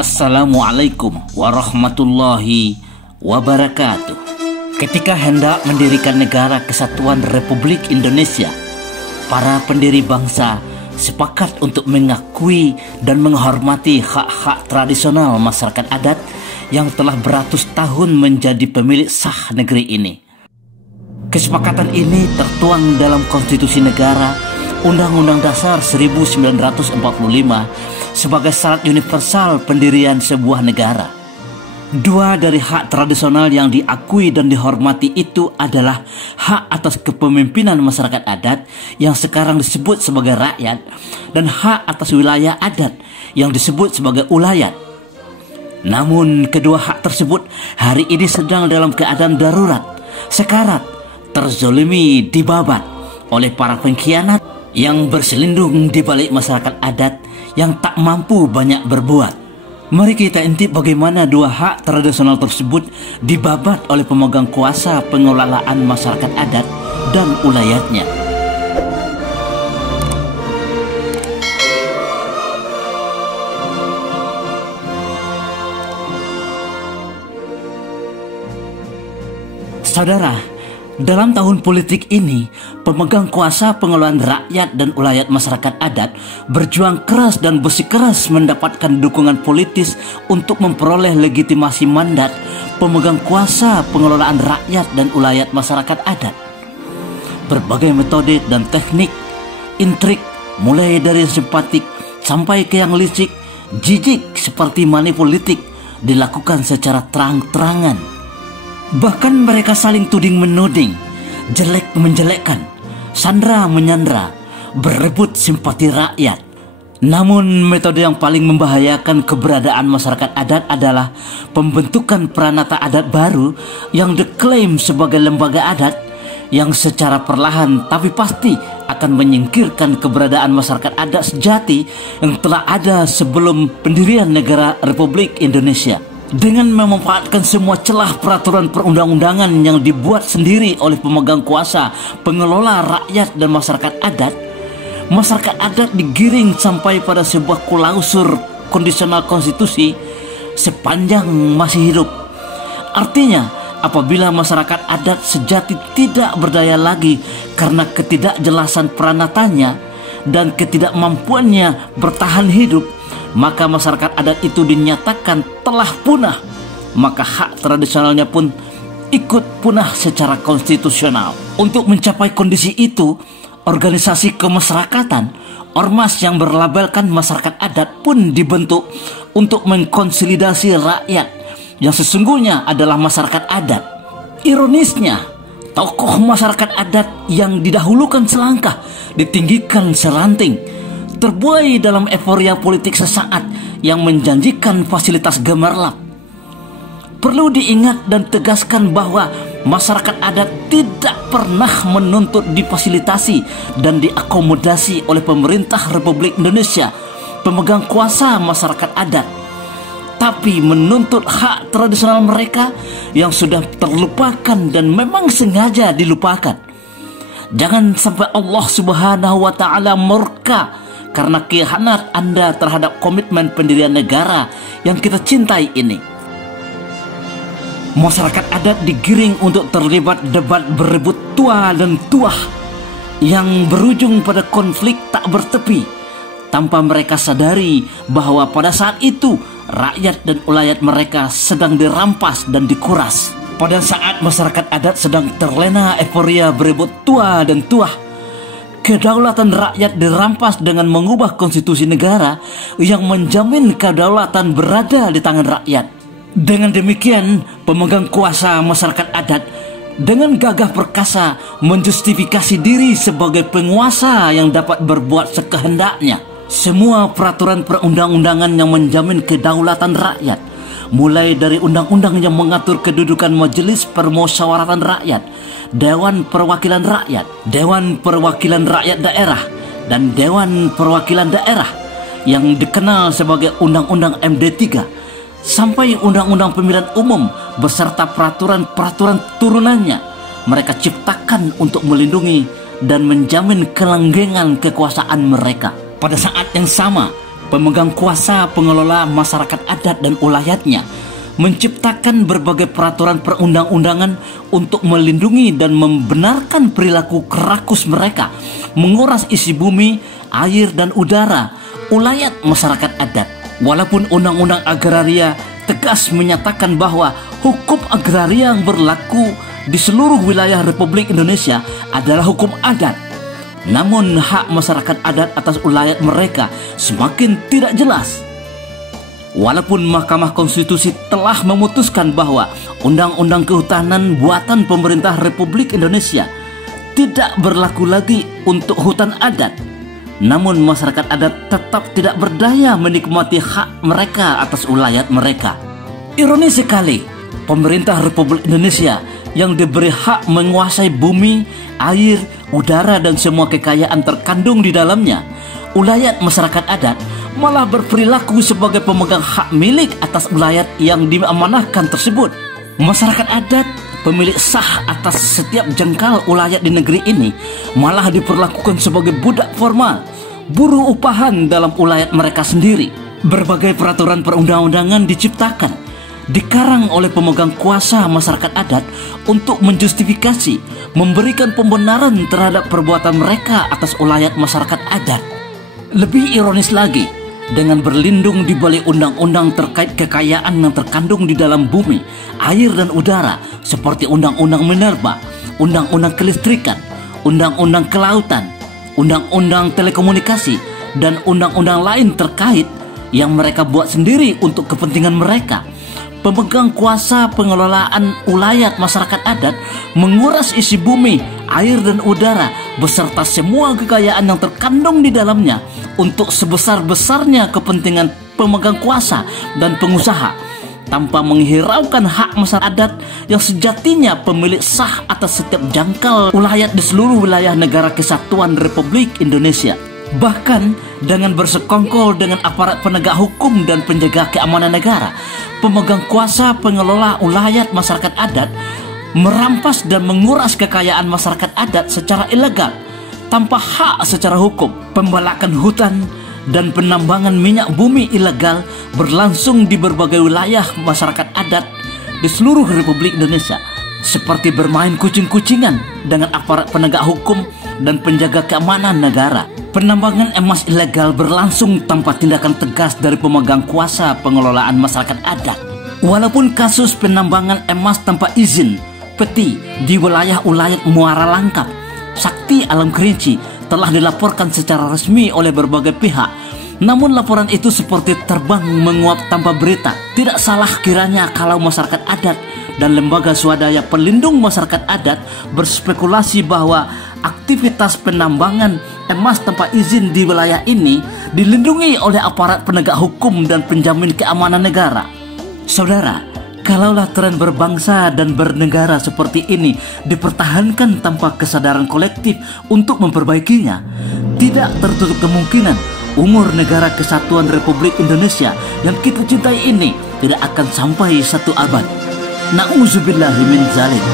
Assalamualaikum warahmatullahi wabarakatuh. Ketika hendak mendirikan Negara Kesatuan Republik Indonesia, para pendiri bangsa sepakat untuk mengakui dan menghormati hak-hak tradisional masyarakat adat yang telah beratus tahun menjadi pemilik sah negeri ini. Kesepakatan ini tertuang dalam Konstitusi Negara Undang-Undang Dasar 1945 sebagai syarat universal pendirian sebuah negara. Dua dari hak tradisional yang diakui dan dihormati itu adalah hak atas kepemimpinan masyarakat adat yang sekarang disebut sebagai rakyat dan hak atas wilayah adat yang disebut sebagai ulayat. Namun kedua hak tersebut hari ini sedang dalam keadaan darurat, sekarat, terzolimi, dibabat oleh para pengkhianat yang berselindung di balik masyarakat adat yang tak mampu banyak berbuat. Mari kita intip bagaimana dua hak tradisional tersebut dibabat oleh pemegang kuasa pengelolaan masyarakat adat dan ulayatnya. Saudara, dalam tahun politik ini, pemegang kuasa pengelolaan rakyat dan ulayat masyarakat adat berjuang keras dan bersikeras mendapatkan dukungan politis untuk memperoleh legitimasi mandat pemegang kuasa pengelolaan rakyat dan ulayat masyarakat adat. Berbagai metode dan teknik, intrik, mulai dari yang simpatik sampai ke yang licik, jijik seperti money politik dilakukan secara terang-terangan. Bahkan mereka saling tuding-menuding, jelek menjelekkan, sandra menyandra, berebut simpati rakyat. Namun metode yang paling membahayakan keberadaan masyarakat adat adalah pembentukan Pranata Adat baru yang diklaim sebagai lembaga adat yang secara perlahan tapi pasti akan menyingkirkan keberadaan masyarakat adat sejati yang telah ada sebelum pendirian Negara Republik Indonesia. Dengan memanfaatkan semua celah peraturan perundang-undangan yang dibuat sendiri oleh pemegang kuasa pengelola rakyat dan masyarakat adat digiring sampai pada sebuah klausur kondisional konstitusi sepanjang masih hidup. Artinya, apabila masyarakat adat sejati tidak berdaya lagi karena ketidakjelasan peranatanya dan ketidakmampuannya bertahan hidup, maka masyarakat adat itu dinyatakan telah punah, maka hak tradisionalnya pun ikut punah secara konstitusional. Untuk mencapai kondisi itu, organisasi kemasyarakatan, ormas yang berlabelkan masyarakat adat pun dibentuk untuk mengkonsolidasi rakyat yang sesungguhnya adalah masyarakat adat. Ironisnya, tokoh masyarakat adat yang didahulukan selangkah ditinggikan seranting, terbuai dalam euforia politik sesaat yang menjanjikan fasilitas gemerlap. Perlu diingat dan tegaskan bahwa masyarakat adat tidak pernah menuntut difasilitasi dan diakomodasi oleh pemerintah Republik Indonesia, pemegang kuasa masyarakat adat, tapi menuntut hak tradisional mereka yang sudah terlupakan dan memang sengaja dilupakan. Jangan sampai Allah Subhanahu wa Ta'ala murka karena khianat Anda terhadap komitmen pendirian negara yang kita cintai ini. Masyarakat adat digiring untuk terlibat debat berebut tua dan tuah yang berujung pada konflik tak bertepi, tanpa mereka sadari bahwa pada saat itu rakyat dan ulayat mereka sedang dirampas dan dikuras. Pada saat masyarakat adat sedang terlena euforia berebut tua dan tuah, kedaulatan rakyat dirampas dengan mengubah konstitusi negara yang menjamin kedaulatan berada di tangan rakyat. Dengan demikian, pemegang kuasa masyarakat adat dengan gagah perkasa menjustifikasi diri sebagai penguasa yang dapat berbuat sekehendaknya. Semua peraturan perundang-undangan yang menjamin kedaulatan rakyat, mulai dari undang-undang yang mengatur kedudukan Majelis Permusyawaratan Rakyat, Dewan Perwakilan Rakyat, Dewan Perwakilan Rakyat Daerah, dan Dewan Perwakilan Daerah yang dikenal sebagai Undang-Undang MD3, sampai Undang-Undang Pemilihan Umum beserta peraturan-peraturan turunannya, mereka ciptakan untuk melindungi dan menjamin kelanggengan kekuasaan mereka. Pada saat yang sama, pemegang kuasa pengelola masyarakat adat dan ulayatnya menciptakan berbagai peraturan perundang-undangan untuk melindungi dan membenarkan perilaku kerakus mereka, menguras isi bumi, air dan udara ulayat masyarakat adat. Walaupun undang-undang agraria tegas menyatakan bahwa hukum agraria yang berlaku di seluruh wilayah Republik Indonesia adalah hukum adat, namun hak masyarakat adat atas ulayat mereka semakin tidak jelas. Walaupun Mahkamah Konstitusi telah memutuskan bahwa Undang-Undang Kehutanan buatan pemerintah Republik Indonesia tidak berlaku lagi untuk hutan adat, namun masyarakat adat tetap tidak berdaya menikmati hak mereka atas ulayat mereka. Ironis sekali, pemerintah Republik Indonesia yang diberi hak menguasai bumi, air, udara dan semua kekayaan terkandung di dalamnya, ulayat masyarakat adat malah berperilaku sebagai pemegang hak milik atas ulayat yang diamanahkan tersebut. Masyarakat adat, pemilik sah atas setiap jengkal ulayat di negeri ini, malah diperlakukan sebagai budak formal, buruh upahan dalam ulayat mereka sendiri. Berbagai peraturan perundang-undangan diciptakan, dikarang oleh pemegang kuasa masyarakat adat untuk menjustifikasi, memberikan pembenaran terhadap perbuatan mereka atas ulayat masyarakat adat. Lebih ironis lagi, dengan berlindung di balik undang-undang terkait kekayaan yang terkandung di dalam bumi, air dan udara seperti Undang-Undang Minerba, Undang-Undang Kelistrikan, Undang-Undang Kelautan, Undang-Undang Telekomunikasi, dan undang-undang lain terkait yang mereka buat sendiri untuk kepentingan mereka, pemegang kuasa pengelolaan ulayat masyarakat adat menguras isi bumi, air dan udara beserta semua kekayaan yang terkandung di dalamnya untuk sebesar-besarnya kepentingan pemegang kuasa dan pengusaha, tanpa menghiraukan hak masyarakat adat yang sejatinya pemilik sah atas setiap jangkal ulayat di seluruh wilayah negara kesatuan Republik Indonesia. Bahkan dengan bersekongkol dengan aparat penegak hukum dan penjaga keamanan negara, pemegang kuasa pengelola ulayat masyarakat adat merampas dan menguras kekayaan masyarakat adat secara ilegal tanpa hak secara hukum. Pembalakan hutan dan penambangan minyak bumi ilegal berlangsung di berbagai wilayah masyarakat adat di seluruh Republik Indonesia, seperti bermain kucing-kucingan dengan aparat penegak hukum dan penjaga keamanan negara. Penambangan emas ilegal berlangsung tanpa tindakan tegas dari pemegang kuasa pengelolaan masyarakat adat. Walaupun kasus penambangan emas tanpa izin peti di wilayah ulayat Muara Langkat, Sakti Alam Kerinci telah dilaporkan secara resmi oleh berbagai pihak, namun laporan itu seperti terbang menguap tanpa berita. Tidak salah kiranya kalau masyarakat adat dan lembaga swadaya pelindung masyarakat adat berspekulasi bahwa aktivitas penambangan emas tanpa izin di wilayah ini dilindungi oleh aparat penegak hukum dan penjamin keamanan negara. Saudara, kalaulah tren berbangsa dan bernegara seperti ini dipertahankan tanpa kesadaran kolektif untuk memperbaikinya, tidak tertutup kemungkinan umur negara kesatuan Republik Indonesia yang kita cintai ini tidak akan sampai 1 abad. Na'udzubillahi min dzalik.